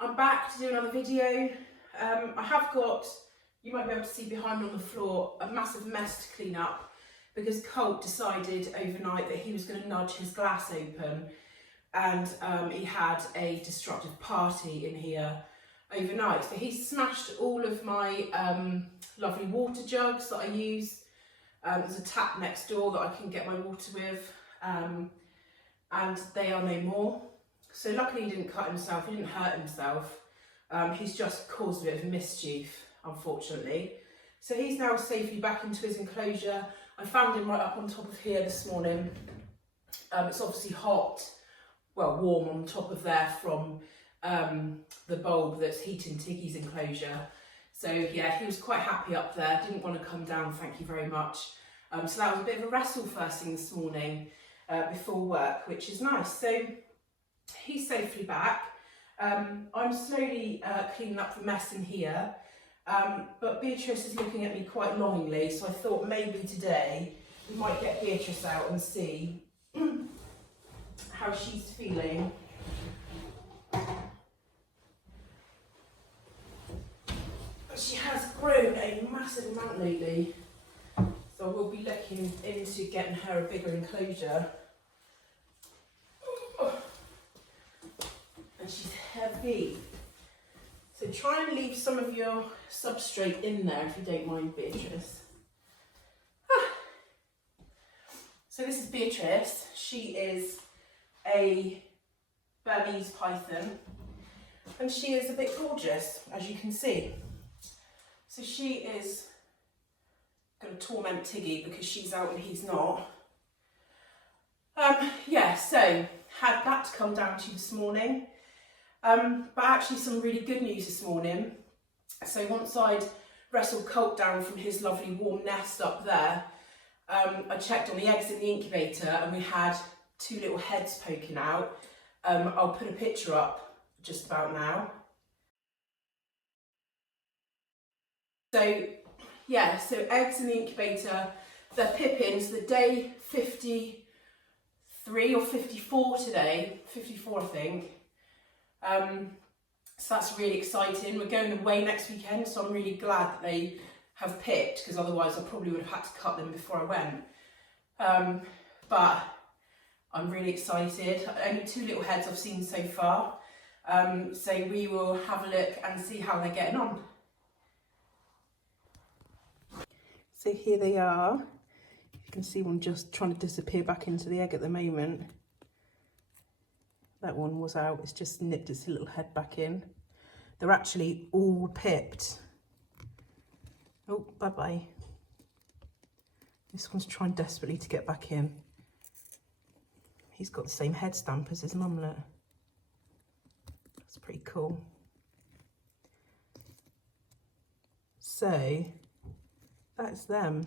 I'm back to do another video. I have got, you might be able to see behind me on the floor, a massive mess to clean up because Colt decided overnight that he was going to nudge his glass open, and he had a destructive party in here overnight. So he smashed all of my lovely water jugs that I use. There's a tap next door that I can get my water with, and they are no more. So luckily he didn't cut himself, he didn't hurt himself. He's just caused a bit of mischief, unfortunately. So he's now safely back into his enclosure. I found him right up on top of here this morning. It's obviously hot, well, warm on top of there from the bulb that's heating Tiggy's enclosure. So yeah, he was quite happy up there, didn't want to come down, thank you very much. So that was a bit of a wrestle first thing this morning before work, which is nice. So he's safely back. I'm slowly cleaning up the mess in here, but Beatrice is looking at me quite longingly, so I thought maybe today we might get Beatrice out and see how she's feeling. She has grown a massive amount lately, so I will be looking into getting her a bigger enclosure. And she's heavy. So try and leave some of your substrate in there if you don't mind, Beatrice. So this is Beatrice. She is a Burmese Python, and she is a bit gorgeous, as you can see. So she is going to torment Tiggy because she's out and he's not. Yeah, so had that to come down to you this morning. But actually some really good news this morning. So once I'd wrestled Colt down from his lovely warm nest up there, I checked on the eggs in the incubator and we had 2 little heads poking out. I'll put a picture up just about now. So yeah, so eggs in the incubator, they're pippins, the day 53 or 54 today, 54 I think. So that's really exciting. We're going away next weekend, so I'm really glad that they have pipped, because otherwise I probably would have had to cut them before I went. But I'm really excited. Only 2 little heads I've seen so far. So we will have a look and see how they're getting on. So here they are. You can see one just trying to disappear back into the egg at the moment. That one was out, it's just nipped its little head back in. They're actually all pipped. Oh, bye-bye. This one's trying desperately to get back in. He's got the same head stamp as his mumlet. That's pretty cool. So, that's them.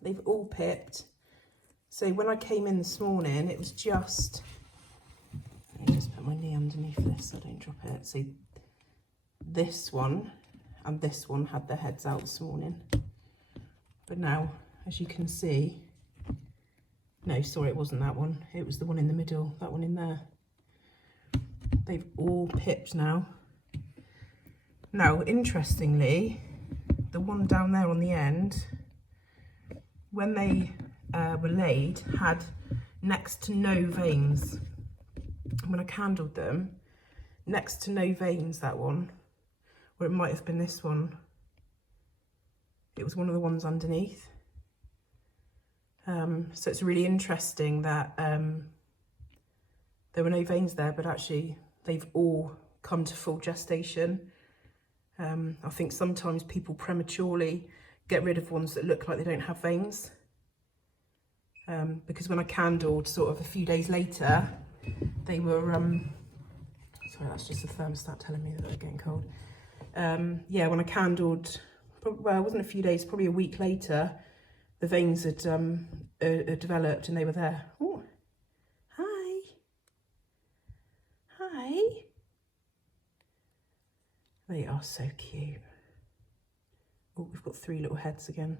They've all pipped. So when I came in this morning, it was just, let me just put my knee underneath this so I don't drop it. So this one and this one had their heads out this morning. But now, as you can see, no, sorry, it wasn't that one. It was the one in the middle, that one in there. They've all pipped now. Now, interestingly, the one down there on the end, when they were laid, had next to no veins. When I candled them, next to no veins, that one, or it might have been this one. It was one of the ones underneath. So it's really interesting that there were no veins there, but actually they've all come to full gestation. I think sometimes people prematurely get rid of ones that look like they don't have veins. Because when I candled sort of a few days later, they were, sorry, that's just the thermostat telling me that they're getting cold. Yeah, when I candled, well, it wasn't a few days, probably a week later, the veins had developed and they were there. Oh, hi. Hi. They are so cute. Oh, we've got 3 little heads again.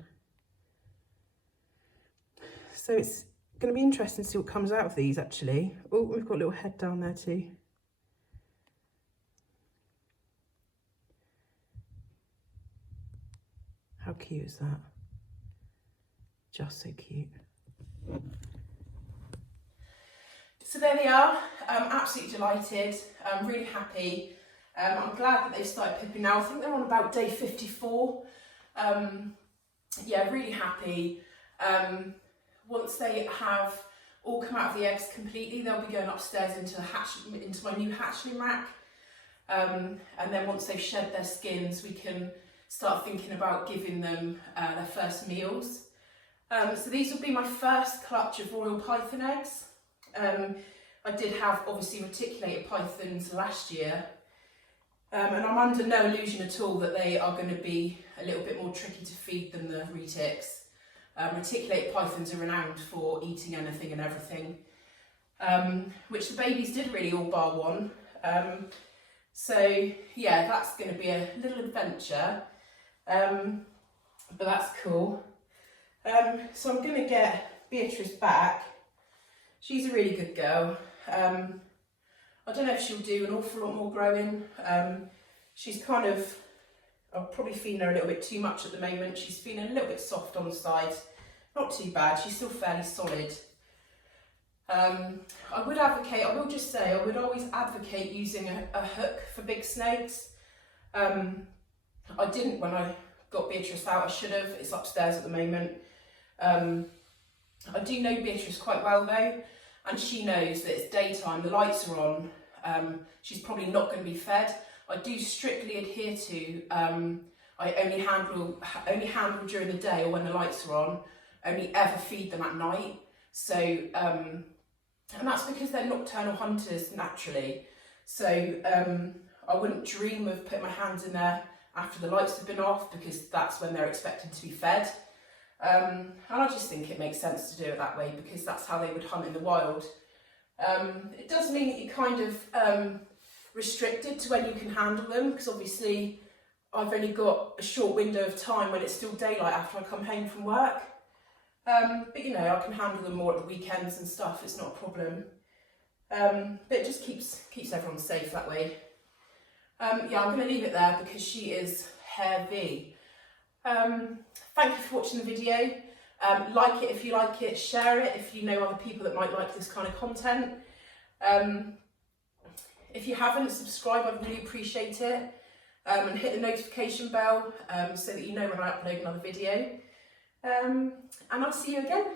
So it's going to be interesting to see what comes out of these, actually. Oh, we've got a little head down there too. cute is that? Just so cute. So there they are. I'm absolutely delighted. I'm really happy. I'm glad that they've started pipping now. I think they're on about day 54. Yeah, really happy. Once they have all come out of the eggs completely, they'll be going upstairs into my new hatchling rack. And then once they've shed their skins, we can start thinking about giving them their first meals. So these will be my first clutch of royal python eggs. I did have obviously reticulated pythons last year, and I'm under no illusion at all that they are going to be a little bit more tricky to feed than the retics. Reticulated pythons are renowned for eating anything and everything, which the babies did really, all bar one. So yeah, that's going to be a little adventure, but that's cool. So I'm going to get Beatrice back. She's a really good girl. I don't know if she'll do an awful lot more growing. She's kind of, I'm probably feeding her a little bit too much at the moment. She's feeling a little bit soft on the side. Not too bad, she's still fairly solid. I will just say, I would always advocate using a hook for big snakes. I didn't when I got Beatrice out, I should have. It's upstairs at the moment. I do know Beatrice quite well though, and she knows that it's daytime, the lights are on, she's probably not going to be fed. I do strictly adhere to, I only handle during the day or when the lights are on, only ever feed them at night. So, and that's because they're nocturnal hunters naturally. So I wouldn't dream of putting my hands in there after the lights have been off, because that's when they're expected to be fed. And I just think it makes sense to do it that way, because that's how they would hunt in the wild. It does mean that you're kind of restricted to when you can handle them, because obviously I've only got a short window of time when it's still daylight after I come home from work. But you know, I can handle them more at the weekends and stuff, it's not a problem. But it just keeps everyone safe that way. Yeah, I'm going to leave it there because she is heavy. Thank you for watching the video. Like it if you like it, share it if you know other people that might like this kind of content. If you haven't, subscribe, I'd really appreciate it. And hit the notification bell so that you know when I upload another video. And I'll see you again.